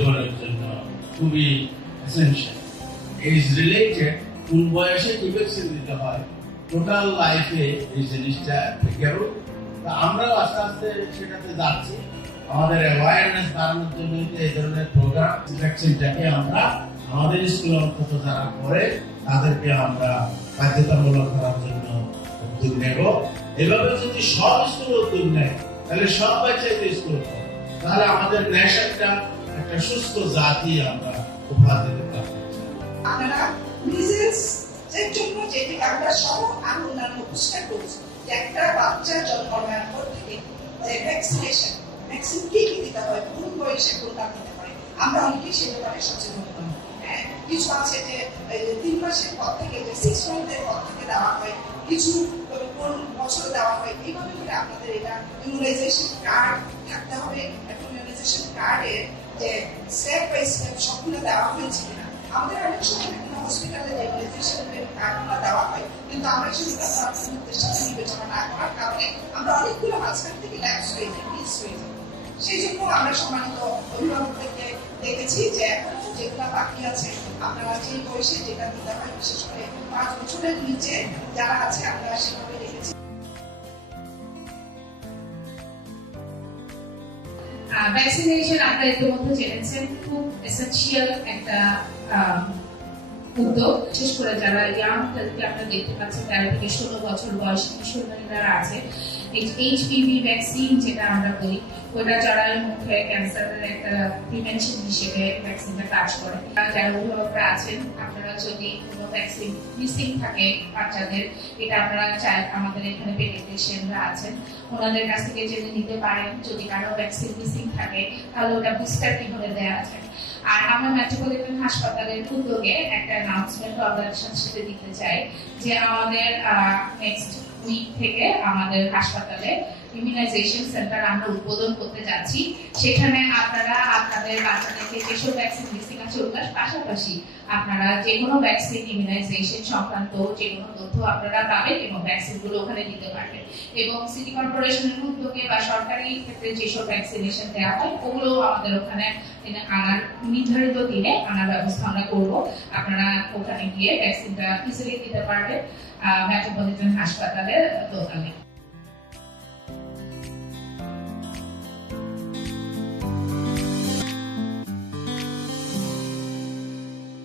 জীবনের জন্য খুবই এসেনশিয়াল। ইজ রিলেটেড কোন বয়সে কি ভ্যাকসিন দিতে হয়, টোটাল লাইফে এই জিনিসটা থেকেও আমরাও আস্তে আস্তে সেটাতে যাচ্ছি। আমাদের অ্যাওয়ারনেস বাড়ানোর জন্য এই ধরনের প্রোগ্রাম, ভ্যাকসিনটাকে আমরা আমাদের স্কুলে অন্তত যারা করে তাদেরকে আমরা বাধ্যতামূলক করার জন্য উদ্যোগ নেব। এভাবে যদি সব স্কুল উদ্যোগ নেয় তাহলে সব বাচ্চাকে স্কুল পড়ে, তাহলে আমাদের নেশনটা একটা সুস্থ জাতি আমরা উপহার দিতে পারবো। আমরা মিজেলস এর জন্য যেটি আমরা সহ আরো অন্যান্য বুস্টার ডোজ, যে একটা বাচ্চা জন্ম নেওয়ার পর থেকে যে ভ্যাকসিনেশন, ভ্যাকসিন কি কি দিতে হয়, কোন বয়সে কোনটা দিতে হয়, আমরা অনেকেই সে ব্যাপারে সচেতন নই। কিছু আছে যে 3 মাসের পর থেকে, যে 6 মান্থের পর থেকে দেওয়া হয়, কিছু কোন বছর দেওয়া হয়। এইভাবে করে আপনাদের এটা ইমিউনাইজেশন কার্ড থাকতে হবে। ইমিউনাইজেশন কার্ডের যে স্টেপ বাই স্টেপ সবগুলো দেওয়া হয়েছে কিনা। আমাদের অনেক সময় হসপিটালে যে ইমিউনাইজেশনের কার্ডগুলো দেওয়া হয়, কিন্তু আমরা সেগুলো প্রাথমিকদের সাথে বিবেচনা না করার কারণে আমরা অনেকগুলো মাঝখান থেকে ল্যাপস হয়ে যাই, মিস হয়ে যাই। সেই জন্য আমরা সম্মানিত অভিভাবকদেরকে দেখেছি যে এখনো যেগুলো বাকি আছে, আপনারা যে বয়সে যেটা দিতে হয়, বিশেষ করে 5 বছরের নিচে যারা আছে, আমরা সেভাবে দেখেছি। ভ্যাকসিনেশন আপনারা ইতিমধ্যে জেনেছেন, খুব এসেনশিয়াল একটা উদ্যোগ। বিশেষ করে যারা ইয়াং হেলথকে আপনারা দেখতে পাচ্ছেন 13 থেকে 16 বছর বয়সী কিশোরীরা আছে, এইচপিভি ভ্যাকসিন যেটা আমরা বলি, ওটা জরায়ুর মুখে ক্যান্সারের একটা প্রিভেনশন হিসেবে ভ্যাকসিনটা কাজ করে। যারা অভিভাবকরা আছেন, আপনারা যদি কোনো ভ্যাকসিন মিসিং থাকে বাচ্চাদের, এটা আপনারা চাই আমাদের এখানে পেডিয়াট্রিশিয়ানরা আছেন, ওনাদের কাছ থেকে জেনে নিতে পারেন। যদি কারো ভ্যাকসিন মিসিং থাকে তাহলে ওটা বুস্টার কিভাবে দেওয়া যায়। আর আমরা মেট্রোপলিটন হাসপাতালের উদ্যোগে একটা অ্যানাউন্সমেন্ট অর্গানাইজেশনের সাথে দিতে চাই যে আমাদের নেক্সট উইক থেকে আমাদের হাসপাতালে ইমিউনাইজেশন সেন্টার আমরা উদ্বোধন করতে যাচ্ছি। সেখানে আপনারা আপনাদের বাচ্চাদেরকে যেসব ভ্যাকসিন মিসিং আছে ওটার পাশাপাশি আপনারা যে কোনো ভ্যাকসিন ইমিউনাইজেশন সংক্রান্ত যে কোনো তথ্য আপনারা পাবেন এবং ভ্যাকসিনগুলো ওখানে দিতে পারবেন। এবং সিটি কর্পোরেশনের উদ্যোগে বা সরকারি ক্ষেত্রে যেসব ভ্যাকসিনেশন দেওয়া হয় ওগুলো আমাদের ওখানে আনার নির্ধারিত দিনে আনার ব্যবস্থা আমরা করবো। আপনারা ওখানে গিয়ে ভ্যাকসিনটা ইজিলি দিতে পারবেন মেট্রোপলিটন হাসপাতালের দোকানে।